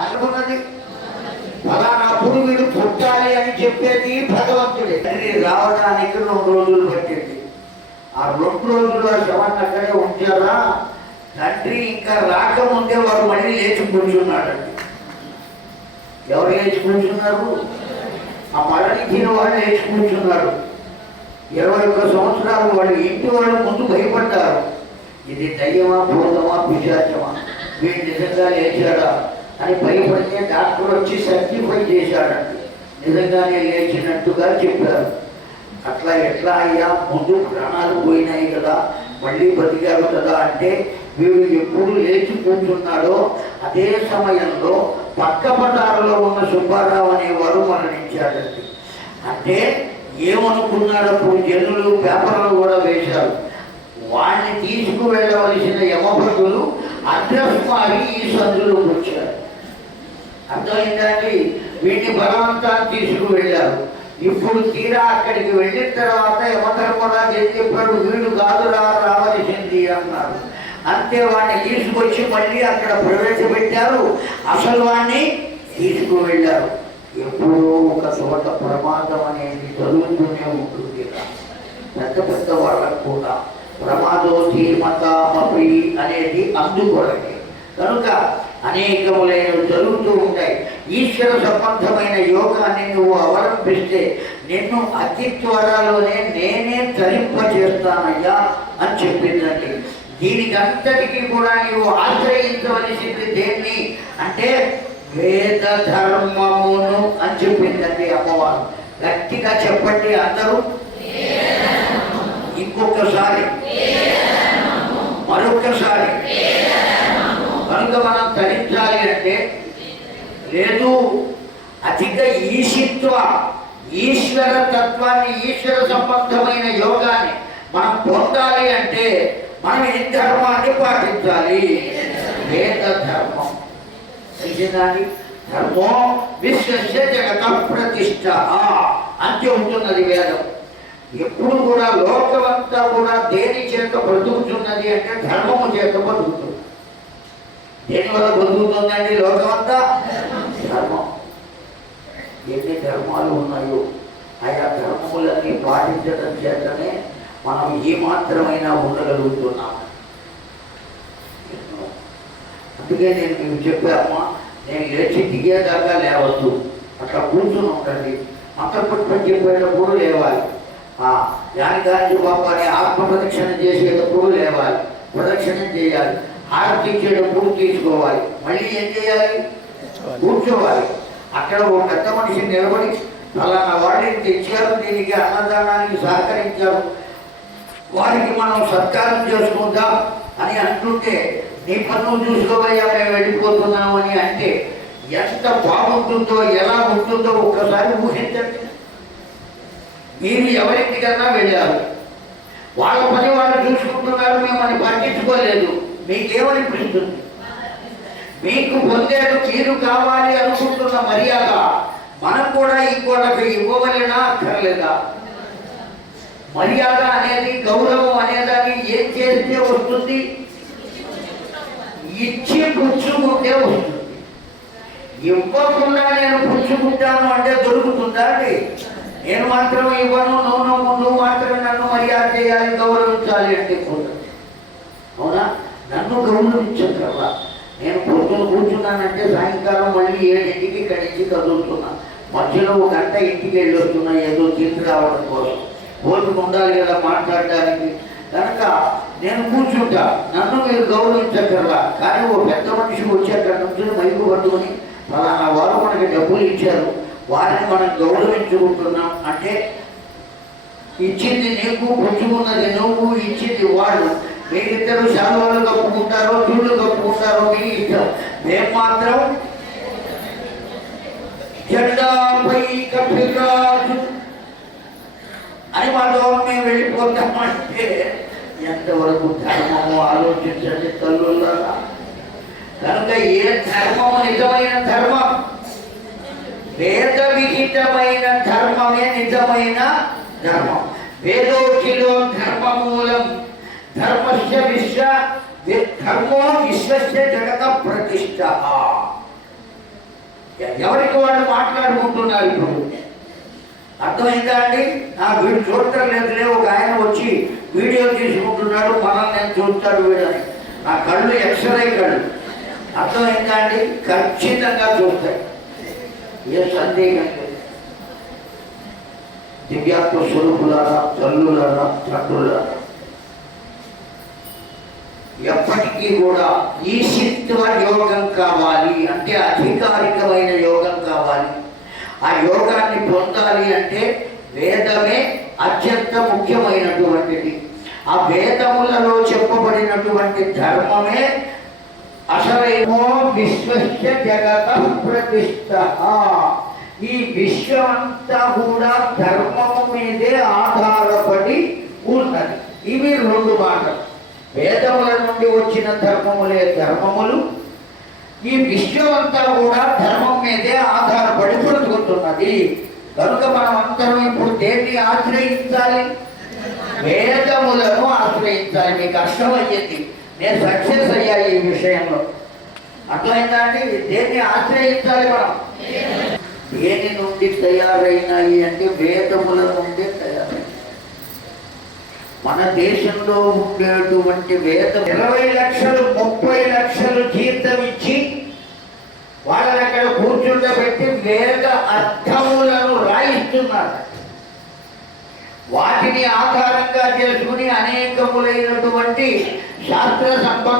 అనుకున్నది. ఫలానా పురుగుడు పుట్టాలి అని చెప్పేది భగవంతుడే. తండ్రి రావడానికి రెండు రోజులు పట్టింది. ఆ రెండు రోజులు ఆ శవాన్ని అక్కడే ఉంచారా? తండ్రి ఇంకా రాకముందే వారు మళ్ళీ లేచి కూర్చున్నాడండి. ఎవరు లేచి కూర్చున్నారు? ఆ మరణించిన వాళ్ళు లేచి కూర్చున్నారు ఇరవై ఒక్క సంవత్సరాలు వాళ్ళు ఇంటి వాళ్ళు ముందు భయపడ్డారు. ఇది దయ్యమా భూతమా పిశాచమా? వీళ్ళు నిజంగా లేచారా అని భయపడితే డాక్టర్ వచ్చి సర్టిఫై చేశాడండి నిజంగానే లేచినట్టుగా చెప్పారు. అట్లా ఎట్లా అయ్యా? ముందు ప్రాణాలు పోయినాయి కదా మళ్ళీ బతికారు కదా అంటే వీడు ఎప్పుడు లేచి కూర్చున్నాడో అదే సమయంలో పక్క పటారులో ఉన్న సుబ్బారావు అనేవారు మరణించాడండి. అంటే ఏమనుకున్నాడు అప్పుడు జనులు పేపర్లు కూడా వేశారు. వాడిని తీసుకువెళ్ళవలసిన యమభటులు అడ్రస్ మారి ఈ సందులోకి వచ్చారు. అర్థమైందండి? వీడిని బలవంతాన్ని తీసుకువెళ్ళారు. ఇప్పుడు తీరా అక్కడికి వెళ్ళిన తర్వాత యమధర్మరాజు ఏం చెప్పాడు వీడు కాదురా రావలసింది అన్నారు. అంతే వాడిని తీసుకొచ్చి మళ్ళీ అక్కడ ప్రవేశపెట్టారు. అసలు వాడిని తీసుకువెళ్ళారు. ఎప్పుడో ఒక చోట ప్రమాదం అనేది జరుగుతూనే ఉంటుంది. పెద్ద పెద్ద వాళ్ళకు కూడా ప్రమాదో ధీమతామపి అనేది అందుకొరకే కనుక అనేకములైన జరుగుతూ ఉంటాయి. ఈశ్వర సంబంధమైన యోగాన్ని నువ్వు అవలంబిస్తే నిన్ను అతి త్వరలోనే నేనే తరింపజేస్తానయ్యా అని చెప్పిందండి. దీనికి అంతటికీ కూడా నీవు ఆశ్రయించవలసింది దేన్ని? అంటే వేద ధర్మమును అని చెప్పిందండి అమ్మవారు. గట్టిగా చెప్పండి అందరూ. ఇంకొకసారి. మరొకసారి. కనుక మనం తరించాలి అంటే లేదు అధిక ఈశిత్వ ఈశ్వర తత్వాన్ని ఈశ్వర సంబంధమైన యోగాన్ని మనం పొందాలి అంటే మనం ఏ ధర్మాన్ని పాటించాలి. వేద ధర్మం. తెలిసిందాన్ని ధర్మో విశ్వస్య జగత ప్రతిష్ట అని చెబుతున్నది వేదం. ఎప్పుడు కూడా లోకమంతా కూడా దేని చేత బ్రతుకుతున్నది అంటే ధర్మము చేత బ్రతుకుతుంది. దేని వల్ల బతుకుతుందండి లోకమంతా? ధర్మం. ఎన్ని ధర్మాలు ఉన్నాయో ఆయా ధర్మములన్నీ పాటించడం చేతనే మనం ఏమాత్రమైనా ఉండగలుగుతున్నాం. అందుకే నేను మీకు చెప్పామా నేను లేచి దిగేదాకా లేవద్దు. అట్లా కూర్చుని ఉండండి. మంత్రపుష్పం చెప్పేటప్పుడు లేవాలి. దాని యానికాంజు బాబాని ఆత్మ ప్రదక్షిణ చేసేటప్పుడు లేవాలి. ప్రదక్షిణ చేయాలి. హారతి తీసుకోవాలి మళ్ళీ ఏం చేయాలి? కూర్చోవాలి. అక్కడ ఒక పెద్ద మనిషి నిలబడి ఫలానా వాళ్ళని తెచ్చారు దీనికి అన్నదానానికి సహకరించారు. వారికి మనం సత్కారం చేసుకుందాం అని అంటుంటే నీ పన్ను చూసుకోవయ్యా మేము వెళ్ళిపోతున్నాం అని అంటే ఎంత బాగుంటుందో ఎలా ఉంటుందో ఒక్కసారి ఊహించండి. మీరు ఎవరింటికన్నా వెళ్ళారు. వాళ్ళ పని వాళ్ళు చూసుకుంటున్నారు మిమ్మల్ని పట్టించుకోలేదు. మీకేమనిపిస్తుంది మీకు పొందేడు తీరు కావాలి అనుకుంటున్న మర్యాద మనం కూడా ఇంకోళ్ళకి ఇవ్వవలేనా అక్కర్లేదా? మర్యాద అనేది గౌరవం అనేదాన్ని ఏం చేస్తే వస్తుంది? ఇచ్చి పుచ్చుకుంటే వస్తుంది. ఇవ్వకుండా నేను పుచ్చుకుంటాను అంటే దొరుకుతుందా అండి? నేను మాత్రం ఇవ్వను నువ్వు నువ్వు మాత్రం నన్ను మర్యాద చేయాలి గౌరవించాలి అంటే అవునా? నన్ను గౌరవించగలరా నేను పొద్దున కూర్చున్నానంటే సాయంకాలం మళ్ళీ ఏడింటికి ఇక్కడి నుంచి కదులుతున్నా. మధ్యలో ఒక గంట ఇంటికి వెళ్ళి వస్తున్నా ఏదో తిరిగి రావడం కోసం. ఓపిక ఉండాలి కదా మాట్లాడడానికి. కనుక నేను కూర్చుంటా. నన్ను మీరు గౌరవించక్కర్లా. కానీ ఓ పెద్ద మనిషి వచ్చి అక్కడ నుంచి మైకు పట్టుకుని ఫలానా వారు మనకి డబ్బులు ఇచ్చారు. వారిని మనం గౌరవించుకుంటున్నాం. అంటే ఇచ్చింది నీకు పుచ్చుకున్నది నువ్వు ఇచ్చింది వాళ్ళు మీరిద్దరు శాలువాలు కప్పుకుంటారో చూళ్ళు కప్పుకుంటారో మీ ఇష్టం. మేము మాత్రం జెండాపై కప్పిరాజు. అని మాతో మేము వెళ్ళిపోతామంటే ఎంతవరకు ధర్మము ఆలోచించండి తల్లు కనుక ఏ ధర్మం నిజమైన ధర్మం? వేద విహితమైన ధర్మమే నిజమైన ధర్మం. వేదోకిలో ధర్మమూలం ధర్మస్య విశ్వ ధర్మో విశ్వస్య జగత ప్రతిష్ట. ఎవరికి వాళ్ళు మాట్లాడుకుంటున్నారు ఇప్పుడు? అర్థమైందా అండి? నాకు వీడు చూడటం లేదులే ఒక ఆయన వచ్చి వీడియో తీసుకుంటున్నాడు మనల్ని నేను చూస్తాడు వీడని? నా కళ్ళు ఎక్స్రే కళ్ళు. అర్థమైందా అండి? ఖచ్చితంగా చూస్తాయి ఏ సందేహం లేదు. దివ్యాత్మ స్వరూపులారా తల్లులారా తండ్రులారా ఎప్పటికీ కూడా ఈశిత్వ యోగం కావాలి అంటే అధికారికమైన యోగం కావాలి. ఆ యోగాన్ని పొందాలి అంటే వేదమే అత్యంత ముఖ్యమైనటువంటిది. ఆ వేదములలో చెప్పబడినటువంటి ధర్మమే అసలేమో విశ్వస్య జగత ప్రతిష్ట ఈ విశ్వమంతా కూడా ధర్మము మీదే ఆధారం వేదముల నుండి వచ్చిన ధర్మములే ధర్మములు. ఈ విశ్వమంతా కూడా ధర్మం మీదే ఆధారపడి బ్రతుకుతున్నది. కనుక మనం అందరం ఇప్పుడు దేన్ని ఆశ్రయించాలి? వేదములను ఆశ్రయించాలి. మీకు అర్థమయ్యింది. నేను సక్సెస్ అయ్యా ఈ విషయంలో. అట్లయిందా అండి దేన్ని ఆశ్రయించాలి మనం? దేని నుండి తయారైనాయి అంటే వేదముల నుండి తయారై మన దేశంలో ఉండేటువంటి వేదం ఇరవై లక్షలు ముప్పై లక్షలు జీతం ఇచ్చి వాళ్ళని అక్కడ కూర్చుండబెట్టి వేద అర్థములను రాయిస్తున్నారు. వాటిని ఆధారంగా చేసుకుని అనేకములైనటువంటి శాస్త్ర సంబంధ